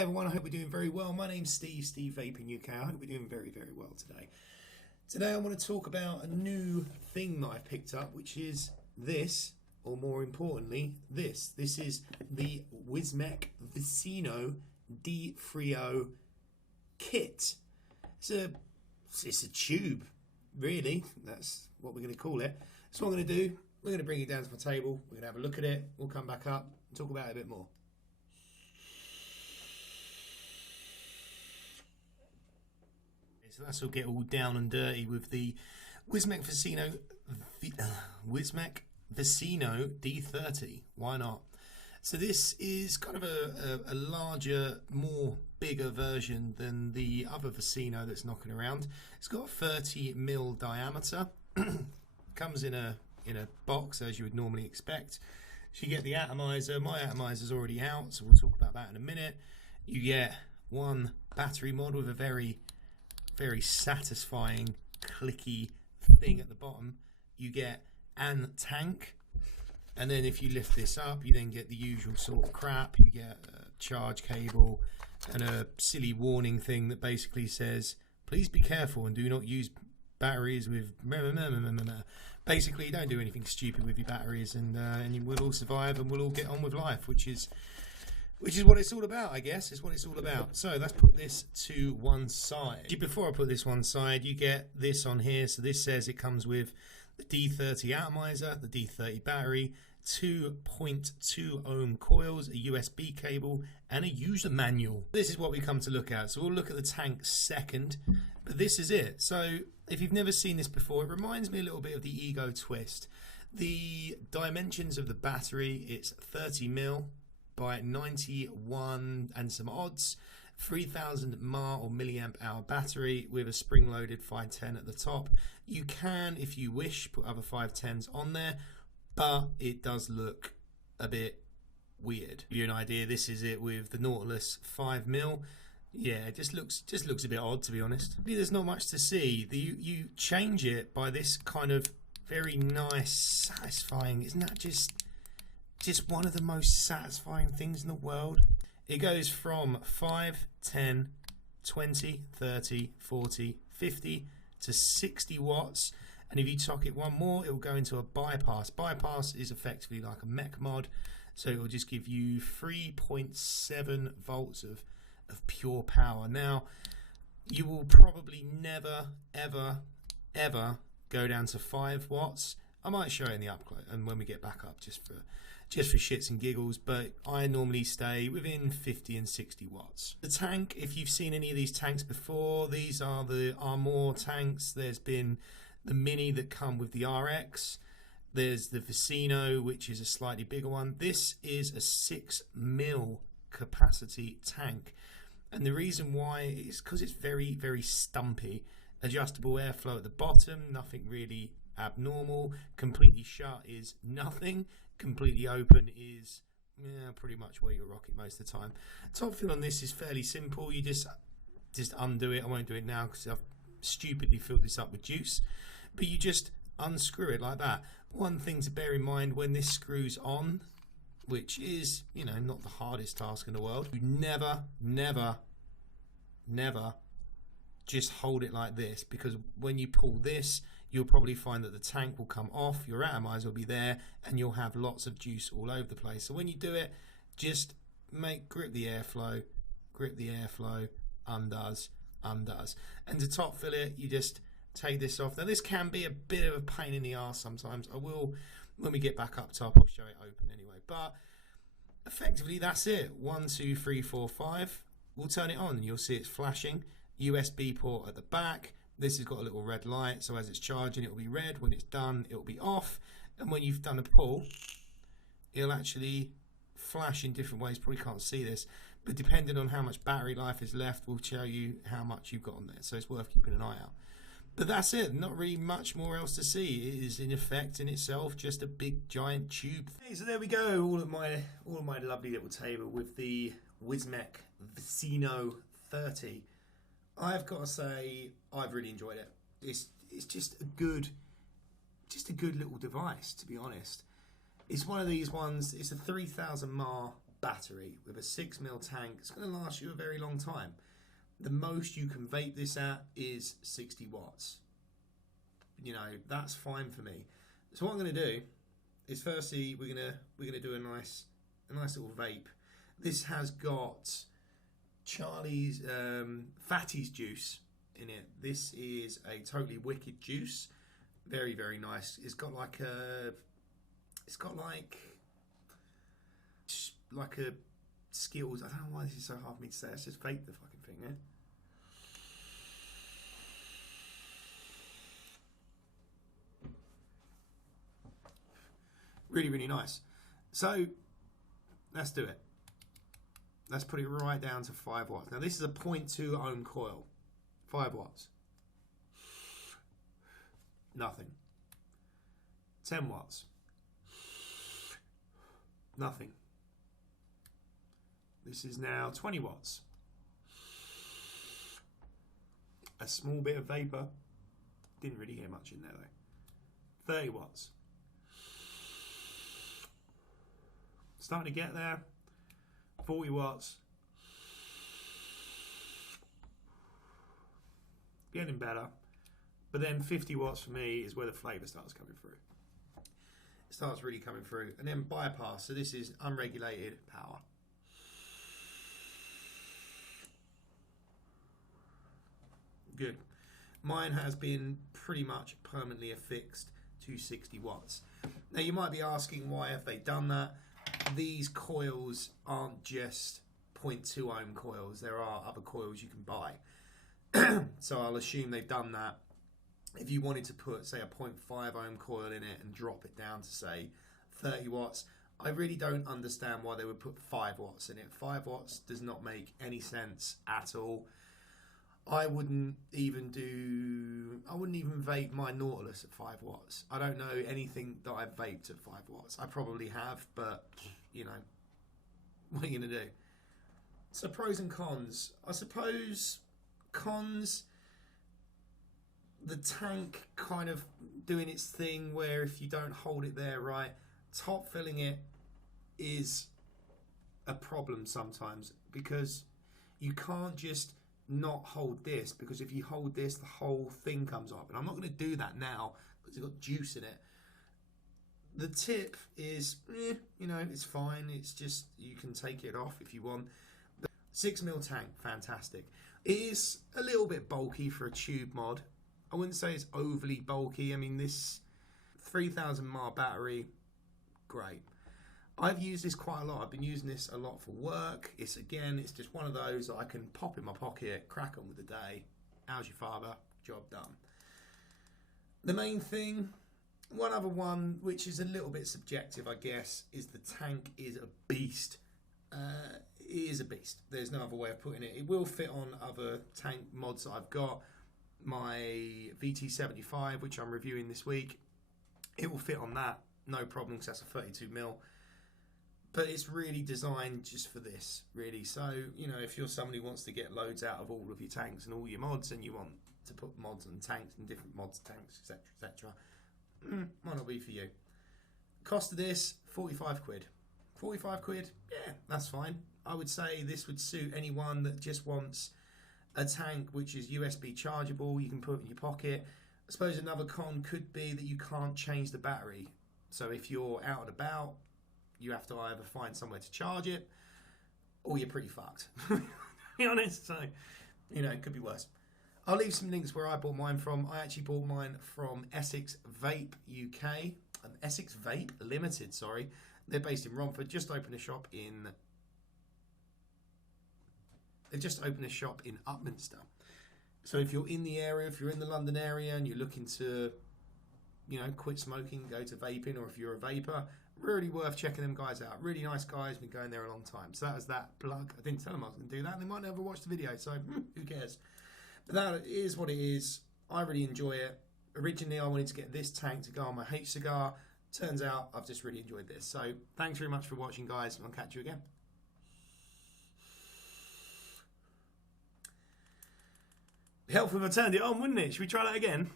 Hi everyone, I hope we're doing very well. My name's Steve Vaping UK. I hope we're doing very well today. Today I want to talk about a new thing that I've picked up, which is this, or more importantly, this. This is the Wismec Vicino D30 kit. It's a tube, really. That's what we're going to call it. So what I'm going to do, we're going to bring it down to my table, we're going to have a look at it, we'll come back up and talk about it a bit more. So that's all get all down and dirty with the Wismec Vicino D30. Why not? So this is kind of a larger, more bigger version than the other Vicino that's knocking around. It's got a 30mm diameter. Comes in a box as you would normally expect. So you get the atomizer. My atomizer's already out, so we'll talk about that in a minute. You get one battery mod with a very satisfying clicky thing at the bottom. You get an tank, and then if you lift this up, you then get the usual sort of crap. You get a charge cable and a silly warning thing that basically says, please be careful and do not use batteries with basically don't do anything stupid with your batteries, and you will all survive and we'll all get on with life, which is what it's all about, I guess. It's what it's all about. So let's put this to one side. Before I put this one side, you get this on here. So this says it comes with the D30 atomizer, the D30 battery, 2.2 ohm coils, a USB cable, and a user manual. This is what we come to look at. So we'll look at the tank second, but this is it. So if you've never seen this before, it reminds me a little bit of the Ego Twist. The dimensions of the battery, it's 30mm by 91 and some odds, 3000 mAh or milliamp hour battery with a spring-loaded 510 at the top. You can, if you wish, put other 510s on there, but it does look a bit weird. To give you an idea, this is it with the Nautilus 5mm. Yeah, it just looks a bit odd, to be honest. There's not much to see. You change it by this kind of very nice, satisfying. Isn't that just one of the most satisfying things in the world? It goes from 5, 10, 20, 30, 40, 50 to 60 watts. And if you tock it one more, it will go into a bypass. Bypass is effectively like a mech mod. So it will just give you 3.7 volts of pure power. Now, you will probably never, ever go down to 5 watts. I might show it in the up close and when we get back up, just for shits and giggles, but I normally stay within 50 and 60 watts. The tank, if you've seen any of these tanks before, these are the Armour tanks. There's been the Mini that come with the RX. There's the Vicino, which is a slightly bigger one. This is a 6mm capacity tank. And the reason why is because it's very stumpy. Adjustable airflow at the bottom, nothing really abnormal. Completely shut is nothing. Completely open is pretty much where you'll rock it most of the time. Top fill on this is fairly simple. You just undo it. I won't do it now because I've stupidly filled this up with juice. But you just unscrew it like that. One thing to bear in mind when this screws on, which is, not the hardest task in the world, you never just hold it like this, because when you pull this, you'll probably find that the tank will come off, your atomizer will be there, and you'll have lots of juice all over the place. So when you do it, just grip the airflow, undoes. And to top fill it, you just take this off. Now this can be a bit of a pain in the arse sometimes. I will, when we get back up top, I'll show it open anyway. But effectively that's it. 1, 2, 3, 4, 5. We'll turn it on and you'll see it's flashing. USB port at the back. This has got a little red light, so as it's charging, it will be red. When it's done, it will be off. And when you've done a pull, it'll actually flash in different ways. Probably can't see this, but depending on how much battery life is left, will show you how much you've got on there. So it's worth keeping an eye out. But that's it. Not really much more else to see. It is in effect in itself just a big giant tube. Okay, so there we go. All of my lovely little table with the Wismec Vicino 30. I've got to say, I've really enjoyed it. It's just a good little device, to be honest. It's one of these ones. It's a 3000 mAh battery with a 6mm tank. It's going to last you a very long time. The most you can vape this at is 60 watts. You know, that's fine for me. So what I'm going to do is, firstly, we're gonna do a nice little vape. This has got Charlie's Fatty's juice in it. This is a totally wicked juice. Very, very nice. It's got like a Skills. I don't know why this is so hard for me to say. Let's just vape the fucking thing, yeah? Really, really nice. So let's do it. Let's put it right down to 5 watts. Now this is a 0.2 ohm coil. 5 watts. Nothing. 10 watts. Nothing. This is now 20 watts. A small bit of vapor. Didn't really hear much in there though. 30 watts. Starting to get there. 40 watts. Getting better. But then 50 watts for me is where the flavour starts coming through. It starts really coming through. And then bypass. So this is unregulated power. Good. Mine has been pretty much permanently affixed to 60 watts. Now you might be asking, why have they done that? These coils aren't just 0.2 ohm coils. There are other coils you can buy. So I'll assume they've done that. If you wanted to put, say, a 0.5 ohm coil in it and drop it down to, say, 30 watts, I really don't understand why they would put 5 watts in it. 5 watts does not make any sense at all. I wouldn't even vape my Nautilus at 5 watts. I don't know anything that I've vaped at 5 watts. I probably have, but, you know, what are you going to do? So pros and cons. I suppose cons, the tank kind of doing its thing where if you don't hold it there right, top filling it is a problem sometimes, because you can't just not hold this, because if you hold this, the whole thing comes up. And I'm not going to do that now because it's got juice in it. The tip is, you know, it's fine. It's just, you can take it off if you want. The 6mm tank, fantastic. It is a little bit bulky for a tube mod. I wouldn't say it's overly bulky. I mean, this 3000 mAh battery, great. I've used this quite a lot. I've been using this a lot for work. It's just one of those that I can pop in my pocket, crack on with the day. How's your father? Job done. The main thing, one other one, which is a little bit subjective, I guess, is the tank is a beast. It is a beast. There's no other way of putting it. It will fit on other tank mods that I've got. My VT75, which I'm reviewing this week, it will fit on that, no problem, because that's a 32mm. But it's really designed just for this, really. So, you know, if you're somebody who wants to get loads out of all of your tanks and all your mods, and you want to put mods on tanks and different mods, tanks, etc., etc., might not be for you. Cost of this, 45 quid. 45 quid, yeah, that's fine. I would say this would suit anyone that just wants a tank which is USB chargeable, you can put in your pocket. I suppose another con could be that you can't change the battery. So if you're out and about, you have to either find somewhere to charge it, or you're pretty fucked. To be honest, so, you know, it could be worse. I'll leave some links where I bought mine from. I actually bought mine from Essex Vape UK. Essex Vape Limited, sorry. They're based in Romford. They've just opened a shop in Upminster. So if you're in the area, if you're in the London area and you're looking to, you know, quit smoking, go to vaping, or if you're a vapor, really worth checking them guys out. Really nice guys, been going there a long time. So that was that plug. I didn't tell them I was going to do that. They might never watch the video, so who cares? But that is what it is. I really enjoy it. Originally, I wanted to get this tank to go on my H cigar. Turns out I've just really enjoyed this. So thanks very much for watching, guys, and I'll catch you again. Helpful if I turned it on, wouldn't it? Should we try that again?